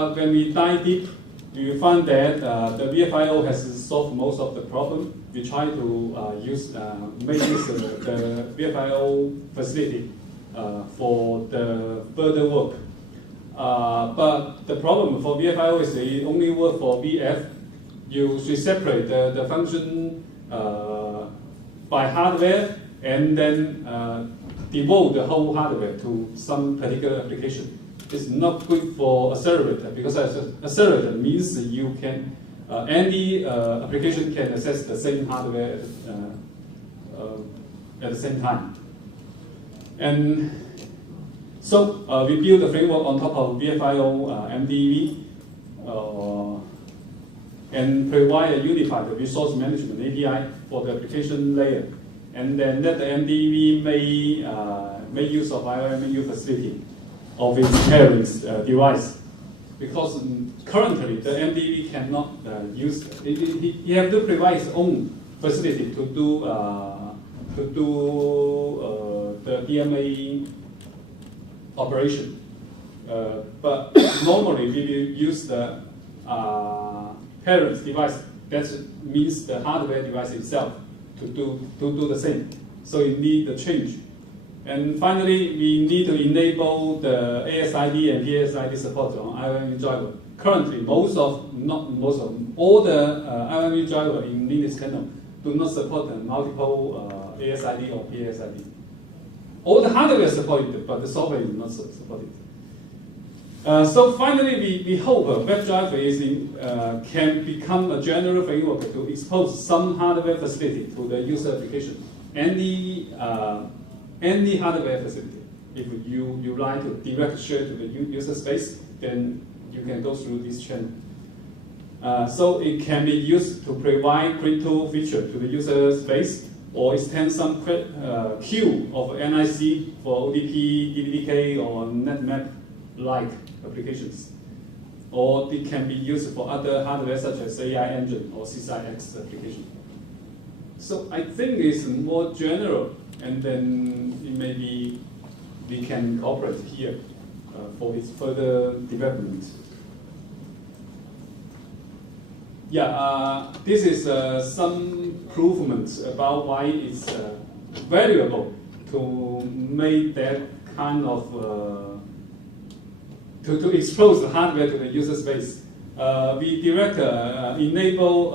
But when we dive deep, we find that the VFIO has solved most of the problem. We try to make use of the VFIO facility for the further work. But the problem for VFIO is it only work for VF. You should separate the function by hardware and then devote the whole hardware to some particular application. It's not good for accelerator because accelerator means you can any application can access the same hardware at the same time. And so we build a framework on top of VFIO MDV and provide a unified resource management API for the application layer. And then let the MDV make use of IOMU facility of its parent device. Because currently the MDV cannot use it. You have to provide its own facility to do the DMA operation. But normally we will use the parent device. That means the hardware device itself to do the same. So you need a change. And finally, we need to enable the ASID and PASID support on IOMU driver. Currently, all the IOMU driver in Linux kernel do not support multiple ASID or PASID. All the hardware is supported, but the software is not supported. So finally, we hope WrapDrive can become a general framework to expose some hardware facility to the user application. Any hardware facility. If you like to direct share to the user space, then you can go through this channel. So it can be used to provide crypto feature to the user space or extend some queue of NIC for ODP, DVDK, or NetMap-like applications. Or it can be used for other hardware such as AI engine or CSIX application. So I think it's more general, and then maybe we can cooperate here for its further development. Yeah, this is some improvements about why it's valuable to make that kind of to expose the hardware to the user space. We direct enable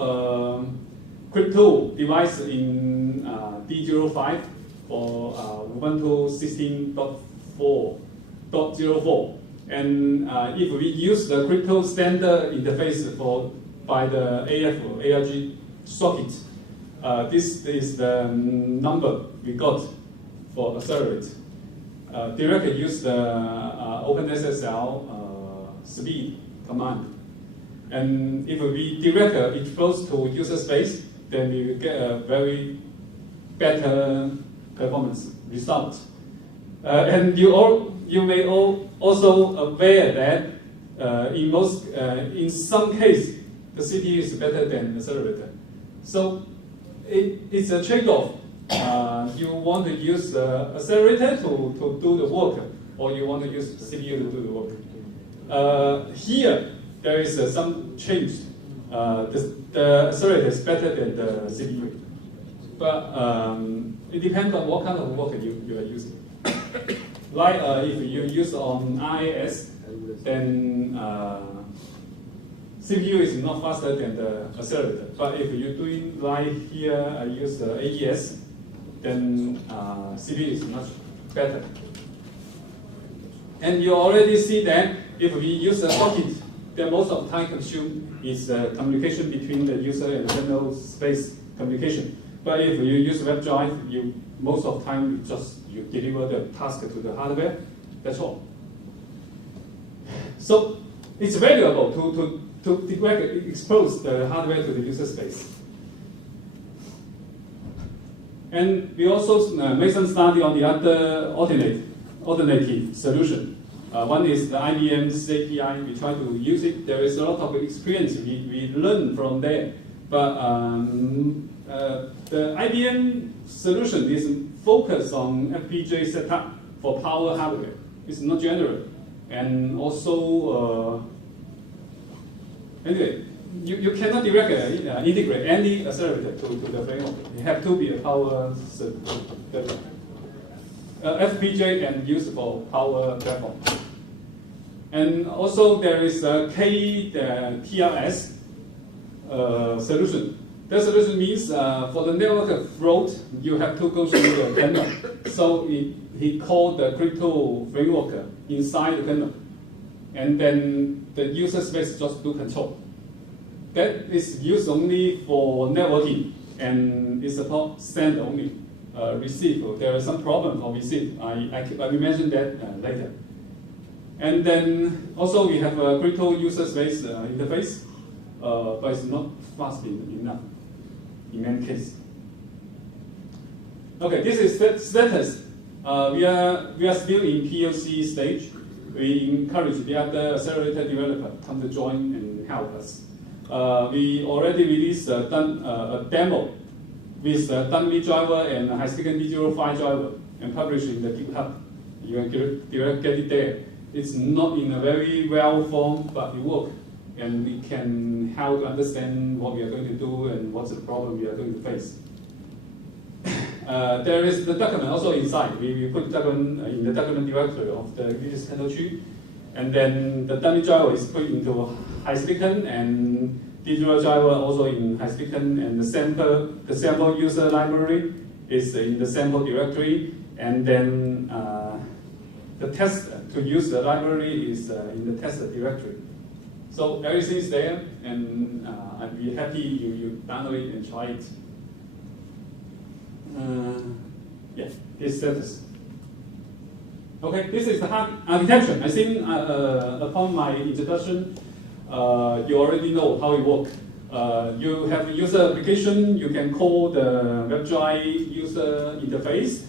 crypto device in D05 for Ubuntu 16.4.04, and if we use the crypto standard interface by the AF or ARG socket, this is the number we got for accelerate. Directly use the OpenSSL speed command, and if we direct it close to user space, then we will get a very better performance result. And you may also aware that in some case the CPU is better than accelerator. So it's a trade-off. You want to use the accelerator to do the work, or you want to use the CPU to do the work. Here there is some change. The accelerator is better than the CPU, but it depends on what kind of work you are using. Like if you use on IIS, then CPU is not faster than the accelerator. But if you're doing like here, I use the AES, then CPU is much better. And you already see that if we use a socket, then most of the time consumed is communication between the user and the kernel space communication. But if you use WrapDrive, most of the time you deliver the task to the hardware. That's all. So it's valuable to expose the hardware to the user space. And we also made some study on the other alternative solution. One is the IBM's API. We try to use it. There is a lot of experience we learn from there. But the IBM solution is focused on FPGA setup for power hardware. It's not general. And also Anyway, you cannot directly integrate any accelerator to the framework. It have to be a power FPGA and used for power platform. And also there is a TLS solution. That solution means for the network float, you have to go through the kernel. So he called the crypto framework inside the kernel. And then the user space just do control. That is used only for networking and is about send only. Receive, there is some problem for receive. I will mention that later. And then also we have a crypto user space interface, but it's not fast enough in many cases. Okay, this is status. We are still in POC stage. We encourage the other accelerator developer come to join and help us. We already released a demo with dummy driver and high-speed digital file driver and published in the GitHub. You can get it there. It's not in a very well form, but it works. And we can help to understand what we are going to do and what's the problem we are going to face. There is the document also inside. We put document in the document directory of the release kernel tree. And then the dummy driver is put into high-speed and digital driver also in high-speed and the sample user library is in the sample directory. And then the test to use the library is in the test directory. So everything is there, and I'd be happy you download it and try it. Yeah, this status. Okay, this is the hard architecture. I think upon my introduction, you already know how it works. You have a user application, you can call the WrapDrive user interface,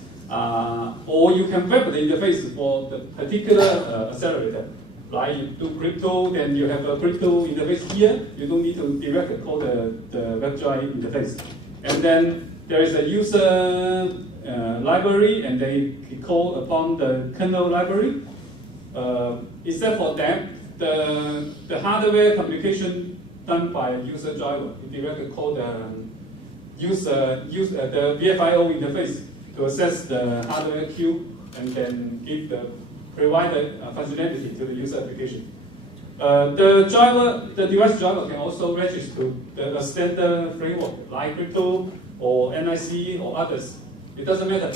or you can wrap the interface for the particular accelerator. Like you do crypto, then you have a crypto interface here. You don't need to directly call the WrapDrive interface. And then there is a user library, and they call upon the kernel library. Except for that, the hardware communication done by a user driver. You directly call the the VFIO interface to access the hardware queue and then give the provided functionality to the user application. The device driver can also register the standard framework like crypto or NIC or others. It doesn't matter.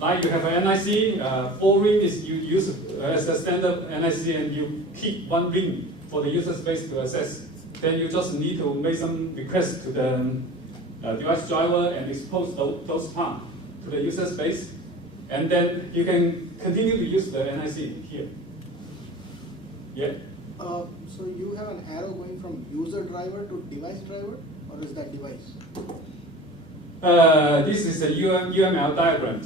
Like you have an NIC, 4 ring is you use as a standard NIC and you keep 1 ring for the user space to access. Then you just need to make some requests to the device driver and expose those parts to the user space. And then you can continue to use the NIC here. Yeah? So you have an arrow going from user driver to device driver, or is that device? This is a UML diagram.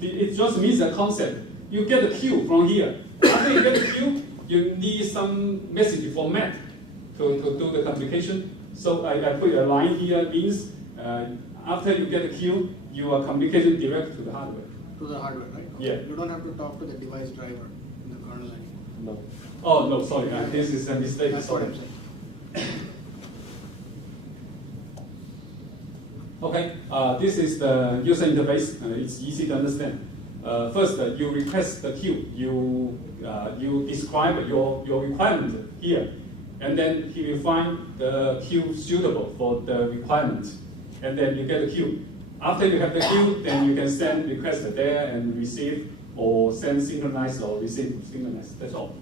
It just means a concept. You get the queue from here. After you get the queue, you need some message format to do the communication. So I put a line here, means after you get the queue, you are communicating direct to the hardware. To the hardware, right? Okay. Yeah. You don't have to talk to the device driver in the kernel anymore. No. Oh, no, sorry. This is a mistake. That's sorry. what I'm saying. Okay, this is the user interface. It's easy to understand. First, you request the queue. You describe your requirement here, and then he will find the queue suitable for the requirement, and then you get the queue. After you have the queue, then you can send request there and receive, or send synchronized or receive synchronized. That's all.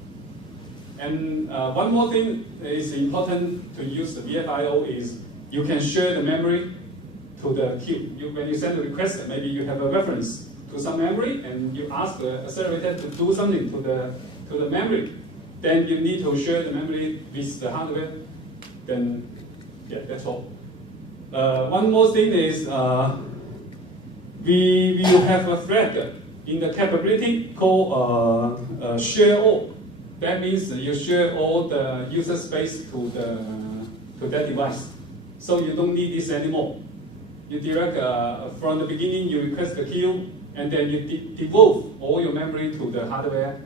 And one more thing is important to use the VFIO is you can share the memory to the queue. When you send a request, maybe you have a reference to some memory, and you ask the accelerator to do something to the memory. Then you need to share the memory with the hardware. Then, yeah, that's all. One more thing is we will have a thread in the capability called share all. That means you share all the user space to that device. So you don't need this anymore. You direct from the beginning, you request the queue, and then you devolve all your memory to the hardware,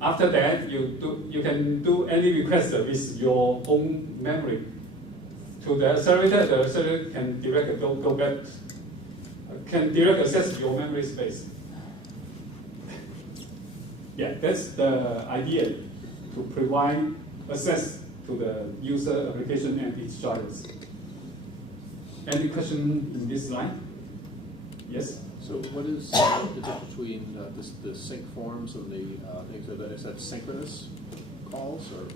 after that, you can do any request with your own memory to the accelerator. The accelerator can direct go back, can direct access your memory space. Yeah, that's the idea, to provide access to the user application and its drivers. Any question in this slide? Yes? So what is the difference between the sync forms and the is that synchronous calls or?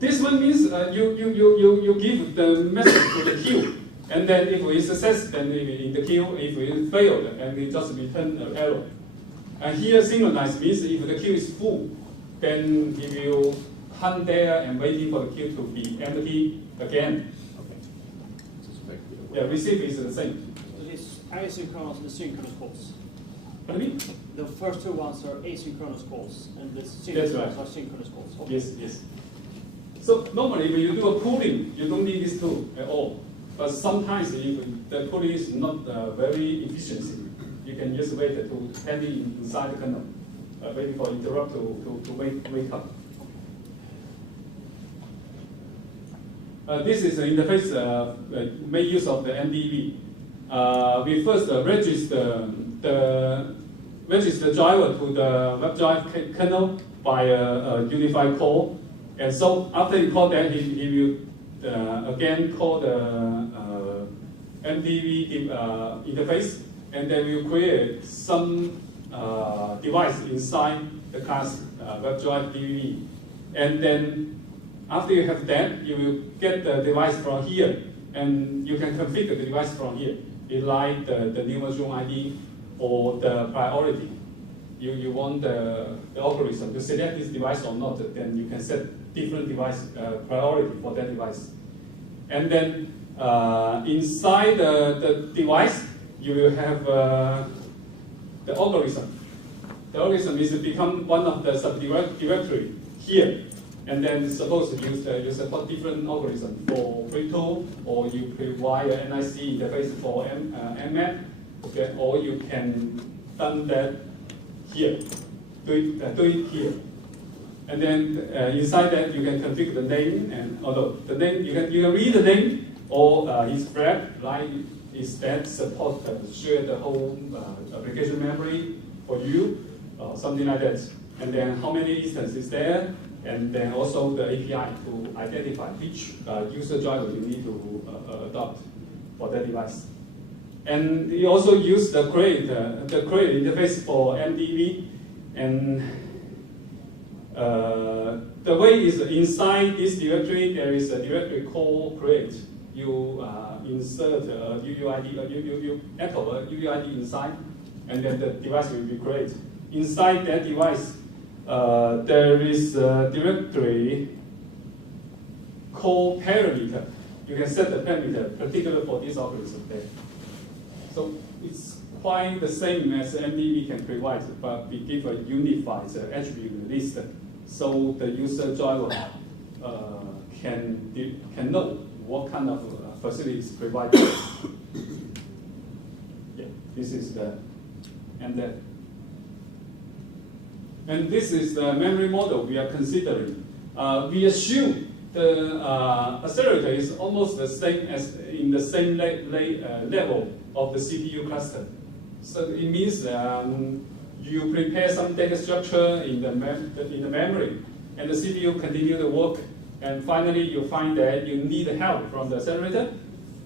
This one means you give the message to the queue, and then if we success, then in the queue, if we failed, and we just return an error. And here synchronized means if the queue is full, then it will hunt there and waiting for the queue to be empty again. Okay. Yeah, receive is the same. So this asynchronous and synchronous calls. What do you mean? The first two ones are asynchronous calls, and the That's synchronous right. are synchronous calls. Okay. Yes, yes. So normally when you do a pooling, you don't need this tool at all. But sometimes if the pooling is not very efficient, you can just wait to pending inside the kernel, waiting for interrupt to wake up. This is the interface make use of the MDV. We first register the driver to the WrapDrive kernel by a unified call. And so after you call that, he will again call the MDV interface, and then we will create some device inside the class WrapDrive DVV. And then after you have that, you will get the device from here, and you can configure the device from here. It like the new version ID or the priority. You want the algorithm to select this device or not, then you can set different device priority for that device. And then inside the device, you will have the algorithm. The algorithm is to become one of the subdirectory here. And then suppose you support different algorithm for free tool, or you provide an NIC interface for mmap, okay, or you can done that here, do it here. And then inside that you can configure the name, and although the name you can read the name or its flag, like is that support share the whole application memory for you, something like that. And then how many instances is there, and then also the API to identify which user driver you need to adopt for that device. And we also use the create interface for MDV, and the way is inside this directory there is a directory called create. You insert a UUID, you echo a UUID inside, and then the device will be created. Inside that device, there is a directory called parameter. You can set the parameter particular for this algorithm there. So it's quite the same as MDV can provide, but we give a unified attribute list, so the user driver can know what kind of facilities provided. Yeah, this is the and this is the memory model we are considering. We assume the accelerator is almost the same as in the same level of the CPU cluster. So it means you prepare some data structure in the memory, and the CPU continue to work. And finally, you find that you need help from the accelerator,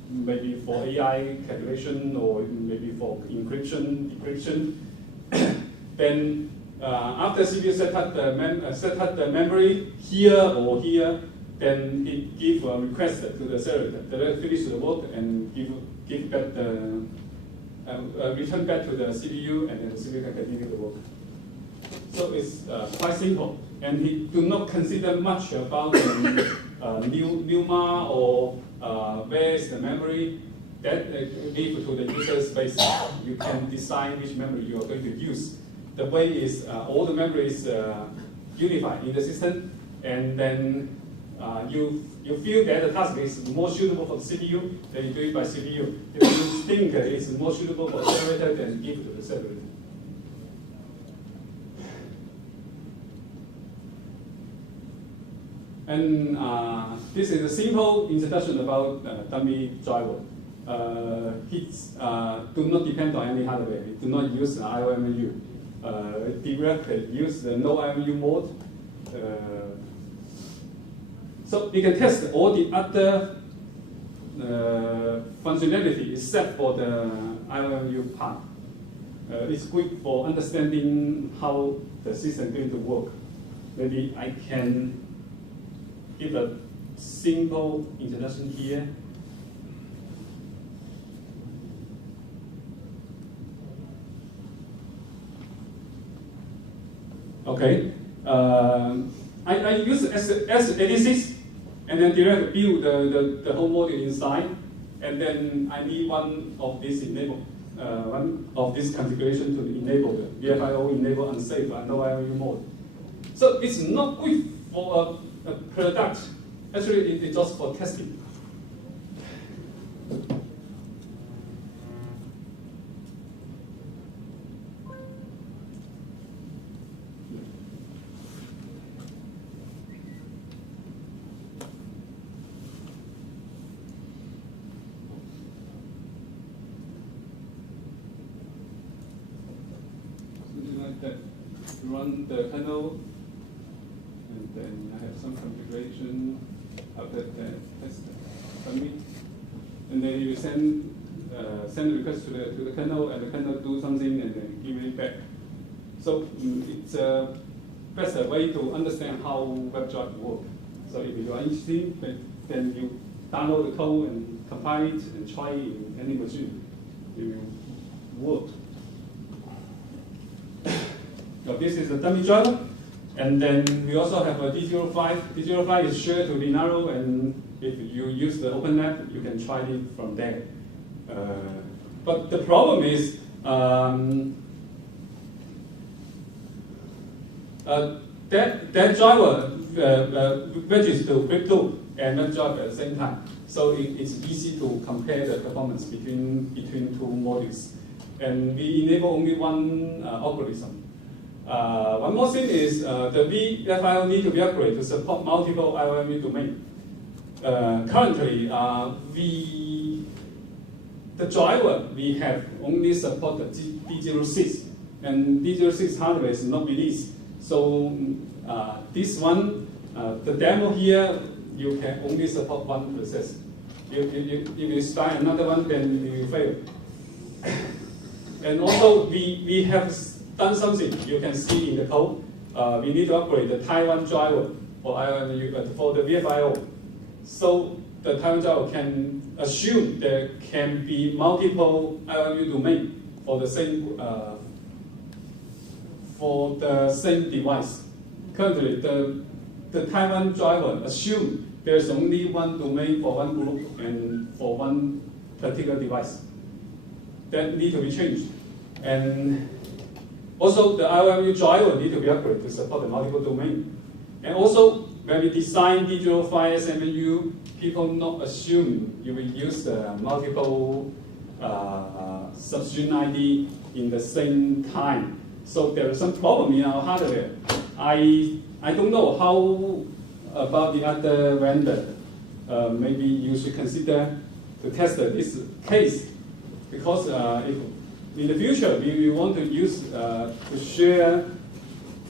maybe for AI calculation or maybe for encryption, decryption. Then after CPU set up the memory here or here, then it give a request to the accelerator. They finish the work and give back the return back to the CPU, and then the CPU can continue the work. So it's quite simple, and he do not consider much about NUMA or where is the memory. That leave to the user space. You can decide which memory you are going to use. The way is all the memory is unified in the system, and then you feel that the task is more suitable for the CPU, then you do it by CPU. If you think it's more suitable for the accelerator, then give it to the accelerator. And this is a simple introduction about dummy Zhaibo. Do not depend on any hardware. It do not use IOMU. Directly use the no IOMU mode. So you can test all the other functionality except for the IOMU part. It's good for understanding how the system is going to work. Maybe I can give a simple introduction here. Okay, I use S86 and then directly build the whole module inside, and then I need one of these configuration to enable the VFIO enable unsafe and no IOU mode. So it's not good for a product. Actually, it's just for testing. That run the kernel, and then I have some configuration after the test submit, and then you send request to the kernel, and the kernel do something, and then give it back. So it's a better way to understand how WrapDrive works. So if you are interested, then you download the code and compile it and try it in any machine. It will work. So this is a dummy driver, and then we also have a D05. D05 is shared to Linaro, and if you use the OpenLab, you can try it from there. But the problem is that driver registers to crypto and WrapDrive at the same time. So it's easy to compare the performance between two modules. And we enable only one algorithm. One more thing is the VFIO need to be upgraded to support multiple IOMU domain. Currently, the driver we have only support the D06, and D06 hardware is not released. So this one, the demo here, you can only support one process. If you start another one, then you will fail. And also, we have done something you can see in the code. We need to upgrade the Taiwan driver for the VFIO. So the Taiwan driver can assume there can be multiple IOMU domain for the same device. Currently, the Taiwan driver assume there's only one domain for one group and for one particular device. That need to be changed. And also, the IOMU driver need to be upgraded to support the multiple domain. And also, when we design D05 SMU, people not assume you will use the multiple substring ID in the same time. So there is some problem in our hardware. I don't know how about the other vendor. Maybe you should consider to test this case, because if in the future we want to use to share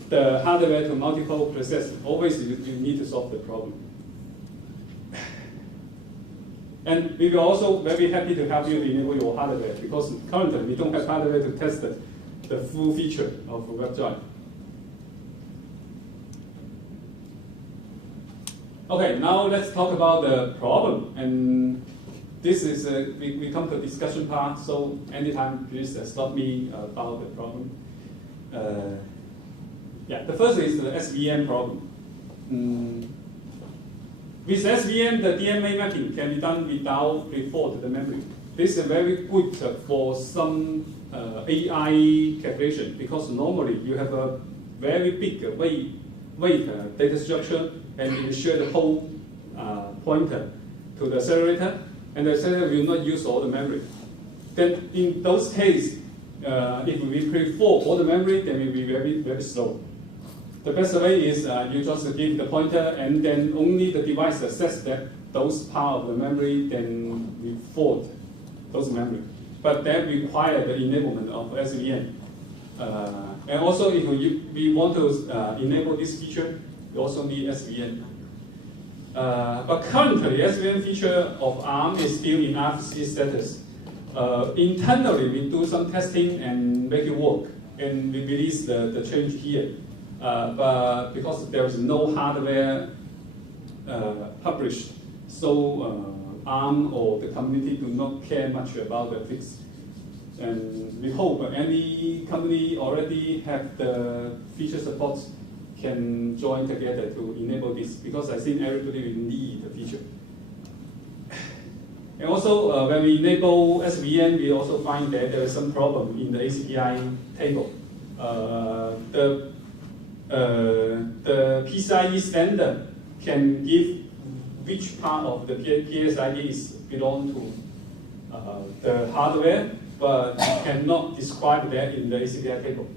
the hardware to multiple processes, always you need to solve the problem. And we will also very happy to help you enable your hardware, because currently we don't have hardware to test the full feature of WrapDrive. Okay, now let's talk about the problem. And this is we come to the discussion part. So anytime, please stop me about the problem. Yeah, the first is the SVM problem. With SVM, the DMA mapping can be done without report to the memory. This is very good for some AI calculation, because normally you have a very big weight data structure, and you share the whole pointer to the accelerator, and the accelerator will not use all the memory. Then in those cases, if we prefer all the memory, then it will be very, very slow. The best way is you just give the pointer, and then only the device access that those part of the memory, then we forward those memory. But that requires the enablement of SVN. And also, if we want to enable this feature, we also need SVN. But currently, SVN feature of ARM is still in RFC status. Internally, we do some testing and make it work, and we release the change here. But because there is no hardware published, so ARM or the community do not care much about the fix. And we hope any company already have the feature support can join together to enable this, because I think everybody will need the feature. And also, when we enable SVN, we also find that there is some problem in the ACPI table. The PCIe standard can give which part of the PSID is belong to the hardware, but cannot describe that in the ACPI table.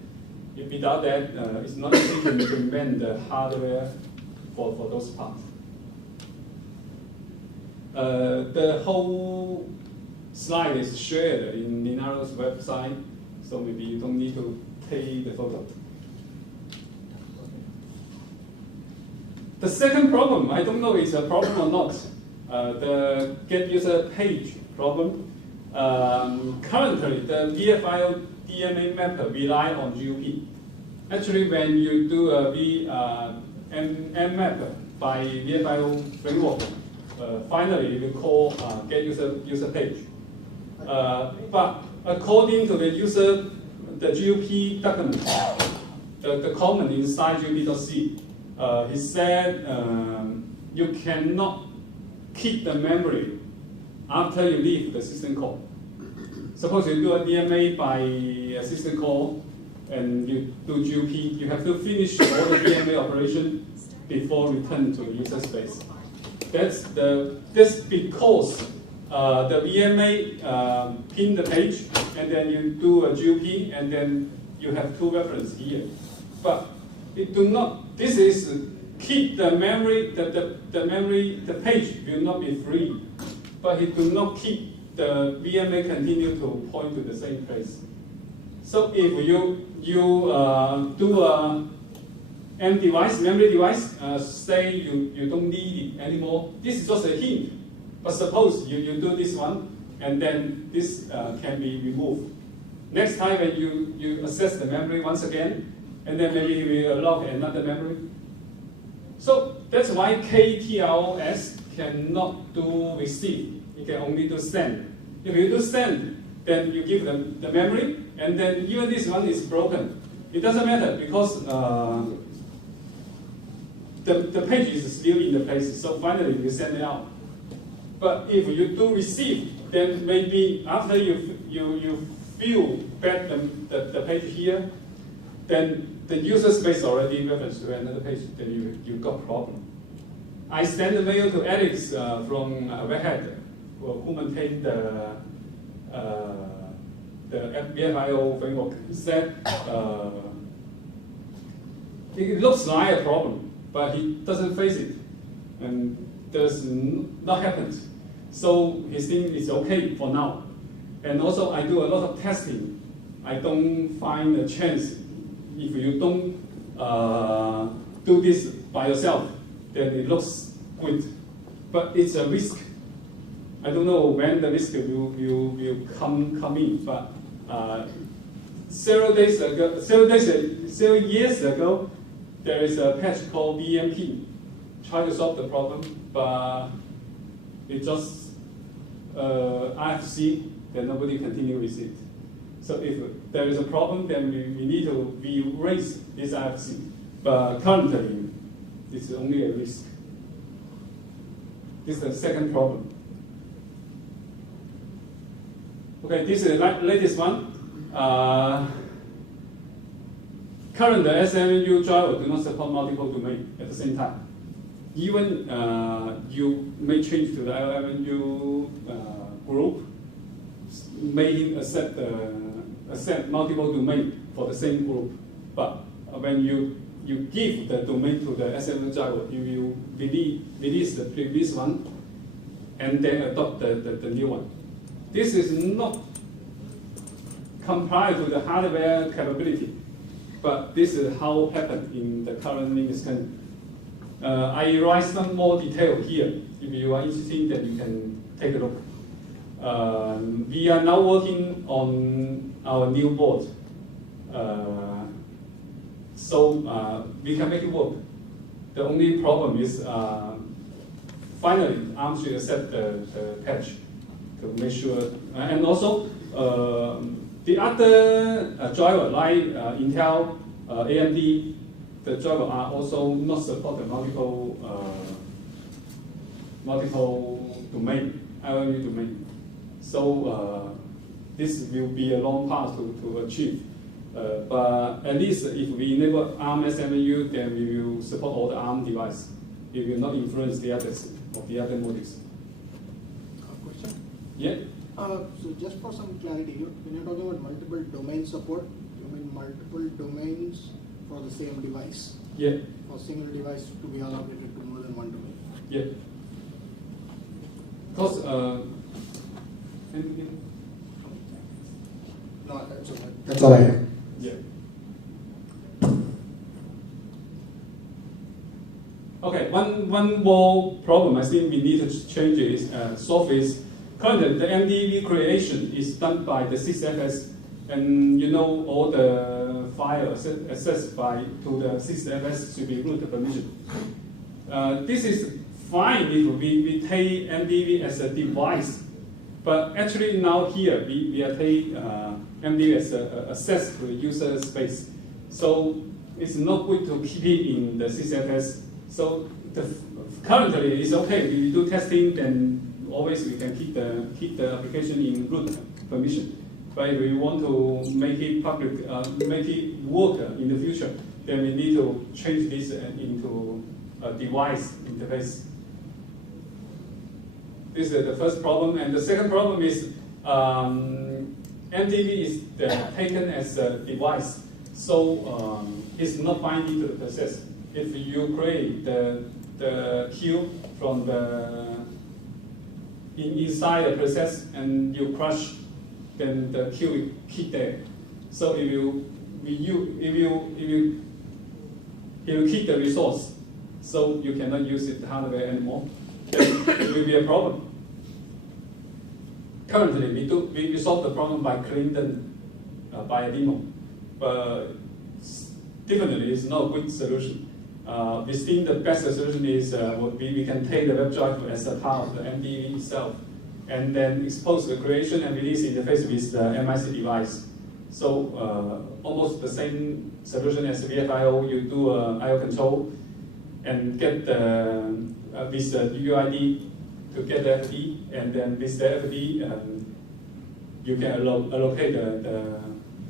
Without that, it's not easy to implement the hardware for those parts. The whole slide is shared in Linaro's website, so maybe you don't need to take the photo. The second problem, I don't know if it's a problem or not, the get user page problem. Currently, the VFIO DMA mapper rely on GUP. Actually, when you do a M mapper by VFIO framework, finally you will call get user page. But according to the user, the GUP document, the comment inside GUP.c, he said you cannot keep the memory after you leave the system call. Suppose you do a DMA by a system call and you do GUP, you have to finish all the DMA operation before return to the user space. That's because the VMA pin the page, and then you do a GUP, and then you have two references here. But it do not. This is keep the memory. The page will not be free, but it do not keep the VMA continue to point to the same place. So if you do a M device, memory device, say you don't need it anymore. This is just a hint. But suppose you do this one, and then this can be removed. Next time when you access the memory once again, and then maybe we unlock another memory. So that's why KTLS cannot do receive. It can only do send. If you do send, then you give them the memory, and then even this one is broken. It doesn't matter because the page is still in the place, so finally you send it out. But if you do receive, then maybe after you fill back the page here, then the user space already referenced to another page, then you got problem. I sent a mail to Alex from Red Hat, who maintained the VFIO framework. He said it looks like a problem, but he doesn't face it, and does not happen. So he thinks it's okay for now. And also, I do a lot of testing. I don't find a chance. If you don't do this by yourself, then it looks good. But it's a risk. I don't know when the risk will come in. But several years ago, there is a patch called BMP. Try to solve the problem, but it just RFC, then nobody continue with it. So if there is a problem, then we need to erase this RFC. But currently, it's only a risk. This is the second problem. Okay, this is the latest one. Current SMU Zhaibo do not support multiple domain at the same time. Even you may change to the LMU group, making accept multiple domain for the same group. But when you you give the domain to the SFO Zhaibo, you will release the previous one and then adopt the new one. This is not compliant to the hardware capability, but this is how it happened in the current Linux kernel. I write some more detail here. If you are interested, then you can take a look. We are now working on our new board. So we can make it work. The only problem is finally ARM should accept the patch to make sure. And also the other driver like Intel, AMD, the driver are also not supported multiple domain, IOU domain. So this will be a long path to achieve. But at least if we enable ARM SMU, then we will support all the ARM devices. It will not influence the others of the other modules. Question? Yeah? So just for some clarity, when you're talking about multiple domain support, you mean multiple domains for the same device? Yeah. For a single device to be allocated to more than one domain? Yeah. Because No, that's all I have. yeah. Okay, one more problem I think we need to change is solve is currently the MDV creation is done by the 6FS, and you know all the files accessed to the 6FS should be root permission. This is fine if we take MDV as a device, but actually now here we are taking MDV as access to the user space. So it's not good to keep it in the 6FS. So currently it's okay. If we do testing, then always we can keep the application in root permission. But if we want to make it public, make it work in the future, then we need to change this into a device interface. This is the first problem, and the second problem is MDV is taken as a device, so it's not binding to the process. If you create the queue from inside the process and you crush, then the queue will keep there. So if you keep the resource, so you cannot use it hardware anymore, then it will be a problem. Currently, we solve the problem by cleaning them by a demo, but definitely it's not a good solution. We think the best solution is we can take the WrapDrive as a part of the MDV itself, and then expose the creation and release interface with the MIC device. So almost the same solution as VFIO. You do I/O control and get with the UUID to get the FD, and then with the FD you can allocate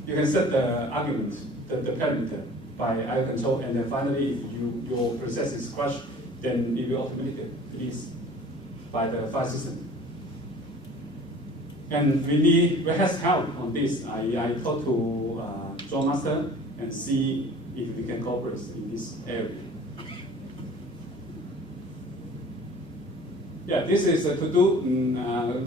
you can set the argument, the parameter by I/O control, and then finally if your process is crushed, then it will automatically release by the file system. And we have help on this. I talked to John Master and see if we can cooperate in this area. Yeah, this is to do.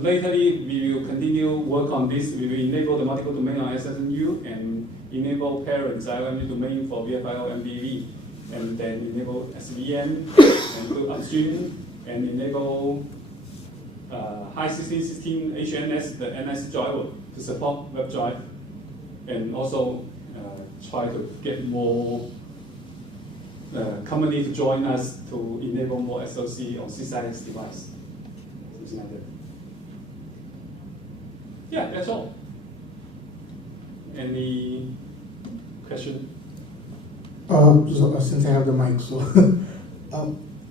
Lately, we will continue work on this. We will enable the multiple domain on SSMU and enable parent Zhaibo domain for VFIO MDV, and then enable SVM and do upstream and enable High 1616 HNS, the NIC driver, to support WrapDrive, and also try to get more company to join us to enable more SoC on CSIX device. Something like that. Yeah, that's all. Any question? So, since I have the mic, so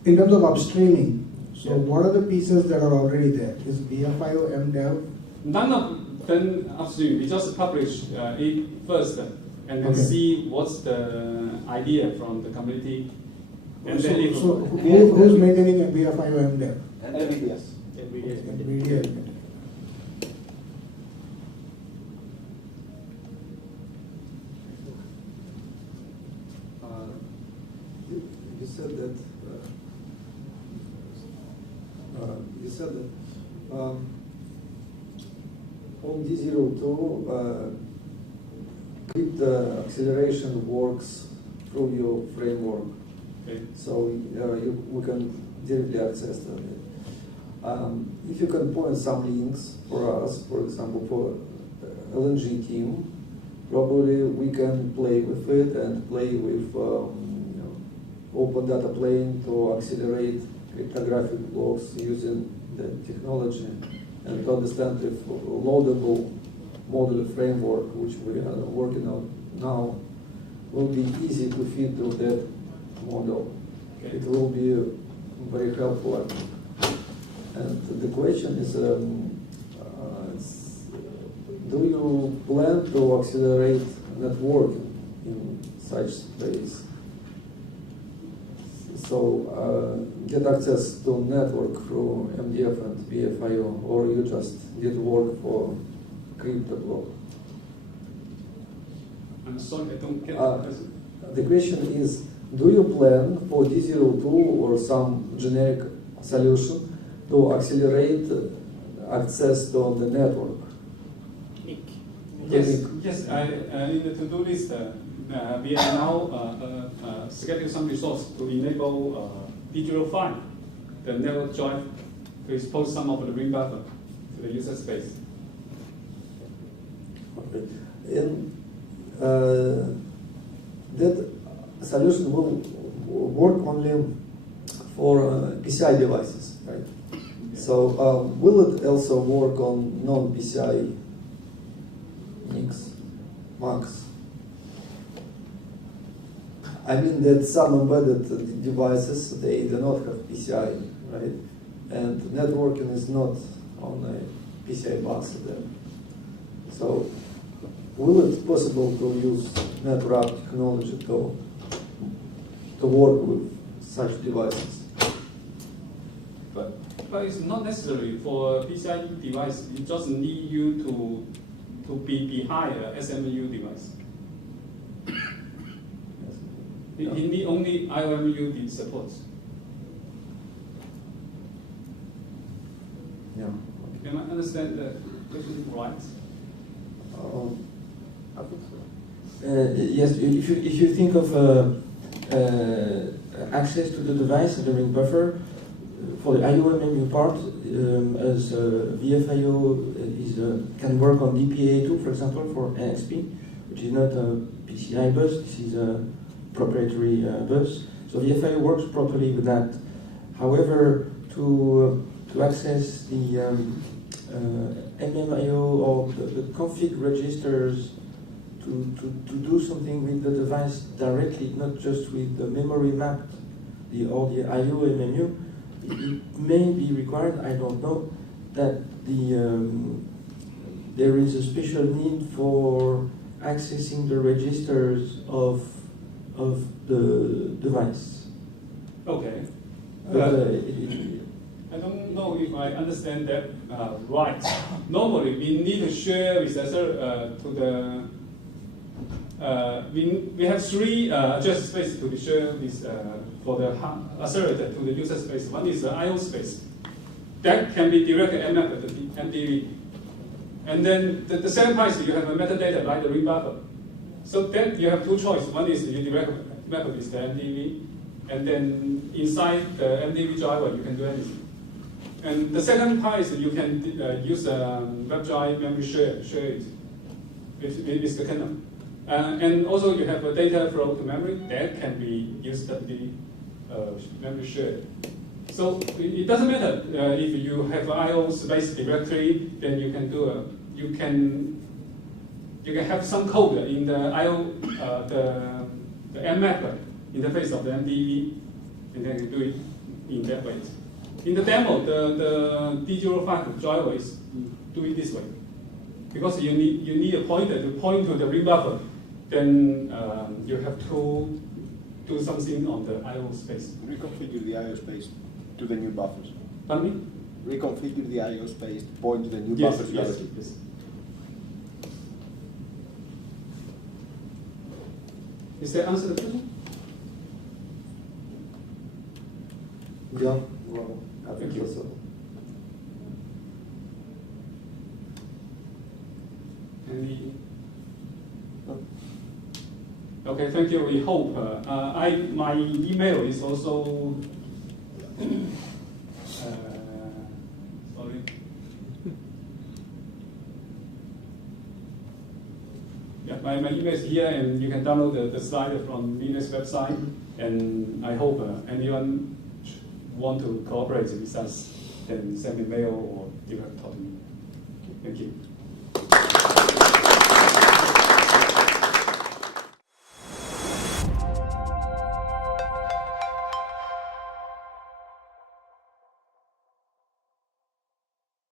in terms of upstreaming, so Yeah. what are the pieces that are already there? Is VFIO MDev? None of them upstream. We just publish it first and then Okay. see what's the idea from the community. And then if Who's maintaining a VFIO MDev? NVIDIA's. NVIDIA. said that on D02, crypt acceleration works through your framework. Okay. So we can directly access it. If you can point some links for us, for example, for LNG team, probably we can play with it and play with open data plane to accelerate cryptographic blocks using the technology and to understand if loadable modular framework, which we are working on now, will be easy to fit to that model. Okay. It will be very helpful, I think. And the question is, do you plan to accelerate networking in such space? So get access to network through MDF and BFIO, or you just did work for crypto block? I'm sorry, I don't get the question is, do you plan for D02 or some generic solution to accelerate access to the network? Nick. Yes, in the to-do list, we are now schedule some resource to enable D05, the network drive, to expose some of the ring buffer to the user space. Okay. And that solution will work only for PCI devices, right? Yeah. So will it also work on non-PCI NICs, MACs? I mean that some embedded devices, they do not have PCI, right? And networking is not on a PCI bus there. So will it possible to use NetWrap technology to work with such devices? But it's not necessary for a PCIe device. It just need you to be behind a SMU device. It need only IOMU it supports. Yeah. Can I understand the question right? I think so. Yes, if you think of access to the device and the ring buffer, for the IOMMU part, as VFIO can work on DPA2, for example, for NXP, which is not a PCI bus, this is a proprietary bus. So VFIO works properly with that. However, to access the MMIO or the config registers to do something with the device directly, not just with the memory mapped or the IOMMU, it may be required, I don't know, that there is a special need for accessing the registers of the device. Okay. But, I don't know if I understand that right. Normally, we need to share with to the. We have three address space to be shared with for the accelerator to the user space. One is the I/O space that can be directly mapped to the MDV, and then the second part is you have a metadata like the ring buffer. So then you have two choices. One is you directly map with the MDV, and then inside the MDV driver you can do anything. And the second part is you can use WrapDrive memory share it with the kernel. And also you have a data flow to memory that can be used to be memory shared. So it doesn't matter if you have I/O space directory, then you can do you can have some code in the I/O the mmap interface of the MDV, and then you do it in that way. In the demo, the D05 driver is do it this way, because you need a pointer to point to the ring buffer. Then you have to do something on the I/O space. Reconfigure the I/O space to the new buffers. Pardon me? Reconfigure the I/O space to point to the new Yes, buffers. yes. Is that answer the question? Yeah, well, I Thank think you. so. Any? Okay, thank you. We hope. My email is also. Sorry. Yeah, my email is here, and you can download the slide from Linux website. And I hope anyone want to cooperate with us can send me mail or you can talk to me. Thank you.